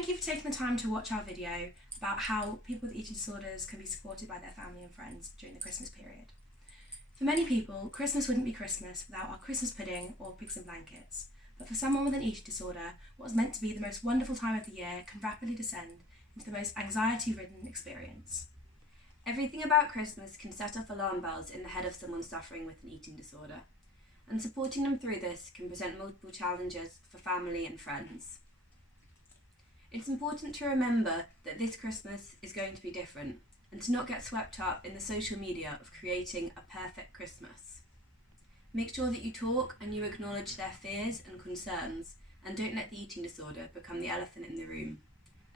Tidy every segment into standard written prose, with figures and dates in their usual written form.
Thank you for taking the time to watch our video about how people with eating disorders can be supported by their family and friends during the Christmas period. For many people, Christmas wouldn't be Christmas without our Christmas pudding or pigs and blankets, but for someone with an eating disorder, what is meant to be the most wonderful time of the year can rapidly descend into the most anxiety-ridden experience. Everything about Christmas can set off alarm bells in the head of someone suffering with an eating disorder, and supporting them through this can present multiple challenges for family and friends. It's important to remember that this Christmas is going to be different, and to not get swept up in the social media of creating a perfect Christmas. Make sure that you talk and you acknowledge their fears and concerns, and don't let the eating disorder become the elephant in the room.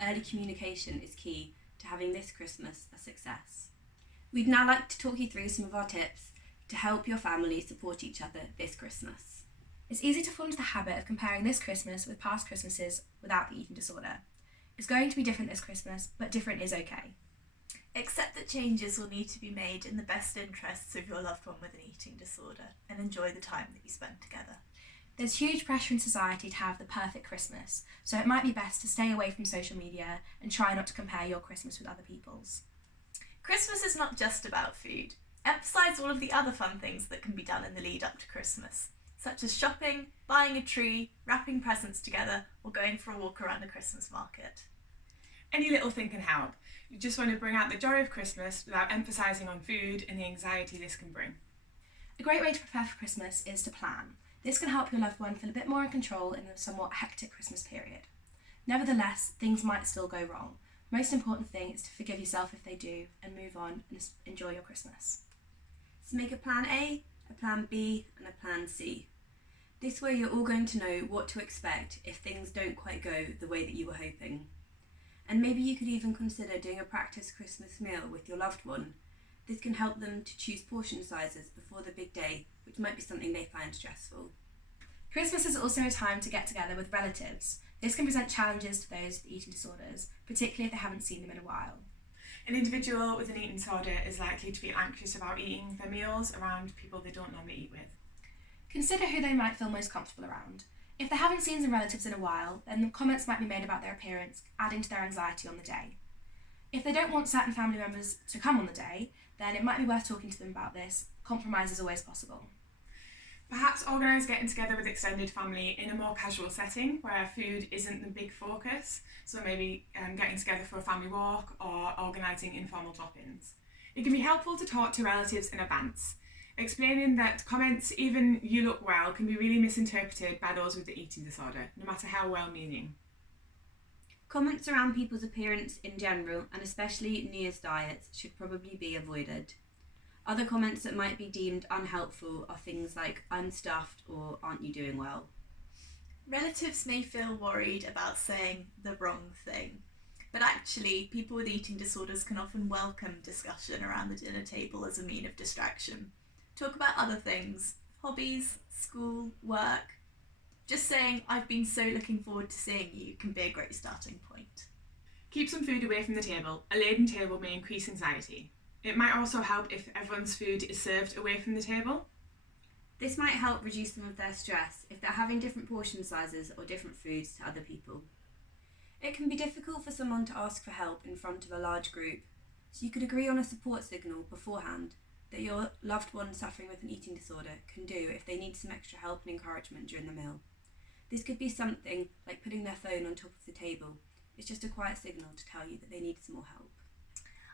Early communication is key to having this Christmas a success. We'd now like to talk you through some of our tips to help your family support each other this Christmas. It's easy to fall into the habit of comparing this Christmas with past Christmases without the eating disorder. It's going to be different this Christmas, but different is okay. Accept that changes will need to be made in the best interests of your loved one with an eating disorder, and enjoy the time that you spend together. There's huge pressure in society to have the perfect Christmas, so it might be best to stay away from social media and try not to compare your Christmas with other people's. Christmas is not just about food. Emphasise all of the other fun things that can be done in the lead up to Christmas, such as shopping, buying a tree, wrapping presents together, or going for a walk around a Christmas market. Any little thing can help. You just want to bring out the joy of Christmas without emphasising on food and the anxiety this can bring. A great way to prepare for Christmas is to plan. This can help your loved one feel a bit more in control in a somewhat hectic Christmas period. Nevertheless, things might still go wrong. Most important thing is to forgive yourself if they do and move on and enjoy your Christmas. So make a plan A, a plan B and a plan C. This way you're all going to know what to expect if things don't quite go the way that you were hoping. And maybe you could even consider doing a practice Christmas meal with your loved one. This can help them to choose portion sizes before the big day, which might be something they find stressful. Christmas is also a time to get together with relatives. This can present challenges to those with eating disorders, particularly if they haven't seen them in a while. An individual with an eating disorder is likely to feel anxious about eating their meals around people they don't normally eat with. Consider who they might feel most comfortable around. If they haven't seen some relatives in a while, then the comments might be made about their appearance, adding to their anxiety on the day. If they don't want certain family members to come on the day, then it might be worth talking to them about this. Compromise is always possible. Perhaps organise getting together with extended family in a more casual setting where food isn't the big focus, so maybe getting together for a family walk or organising informal drop-ins. It can be helpful to talk to relatives in advance, explaining that comments, even "you look well," can be really misinterpreted by those with the eating disorder, no matter how well-meaning. Comments around people's appearance in general, and especially New Year's diets, should probably be avoided. Other comments that might be deemed unhelpful are things like "I'm stuffed" or "aren't you doing well?" Relatives may feel worried about saying the wrong thing, but actually people with eating disorders can often welcome discussion around the dinner table as a mean of distraction. Talk about other things, hobbies, school, work. Just saying "I've been so looking forward to seeing you" can be a great starting point. Keep some food away from the table. A laden table may increase anxiety. It might also help if everyone's food is served away from the table. This might help reduce some of their stress if they're having different portion sizes or different foods to other people. It can be difficult for someone to ask for help in front of a large group, so you could agree on a support signal beforehand that your loved one suffering with an eating disorder can do if they need some extra help and encouragement during the meal. This could be something like putting their phone on top of the table. It's just a quiet signal to tell you that they need some more help.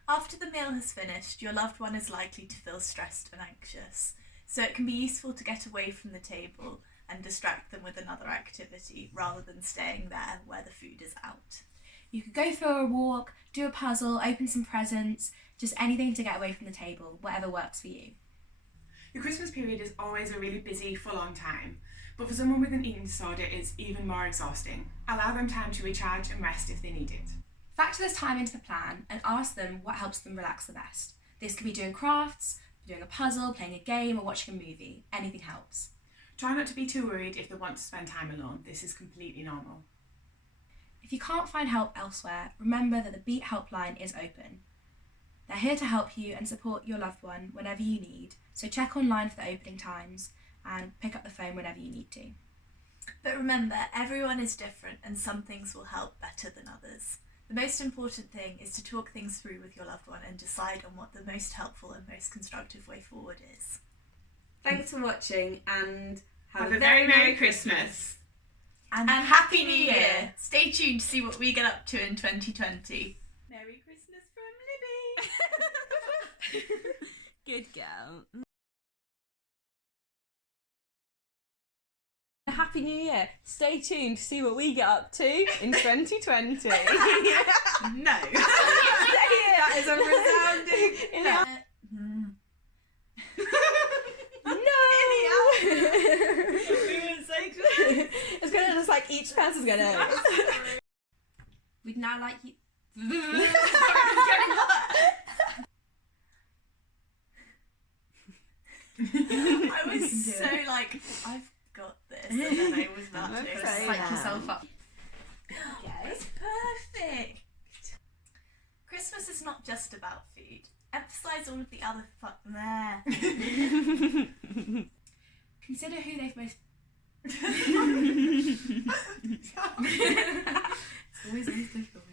After the meal has finished, your loved one is likely to feel stressed and anxious, so it can be useful to get away from the table and distract them with another activity rather than staying there where the food is out. You could go for a walk, do a puzzle, open some presents, just anything to get away from the table, whatever works for you. The Christmas period is always a really busy, full-on time, but for someone with an eating disorder it's even more exhausting. Allow them time to recharge and rest if they need it. Factor this time into the plan and ask them what helps them relax the best. This could be doing crafts, doing a puzzle, playing a game or watching a movie. Anything helps. Try not to be too worried if they want to spend time alone. This is completely normal. If you can't find help elsewhere, remember that the Beat helpline is open. They're here to help you and support your loved one whenever you need, so check online for the opening times and pick up the phone whenever you need to. But remember, everyone is different and some things will help better than others. The most important thing is to talk things through with your loved one and decide on what the most helpful and most constructive way forward is. Thanks for watching and Have a very Merry Christmas. And Happy New Year! Stay tuned to see what we get up to in 2020. Merry Christmas from Libby! Good girl. Happy New Year. Stay tuned to see what we get up to in 2020. No! Say it. That is a resounding no. It's gonna just like each person's gonna. We'd now like you. I was so like, I've got this, and then I was about to psych yourself up. It's perfect. Christmas is not just about food. Emphasise all of the other there. Consider who they've most. It's always difficult.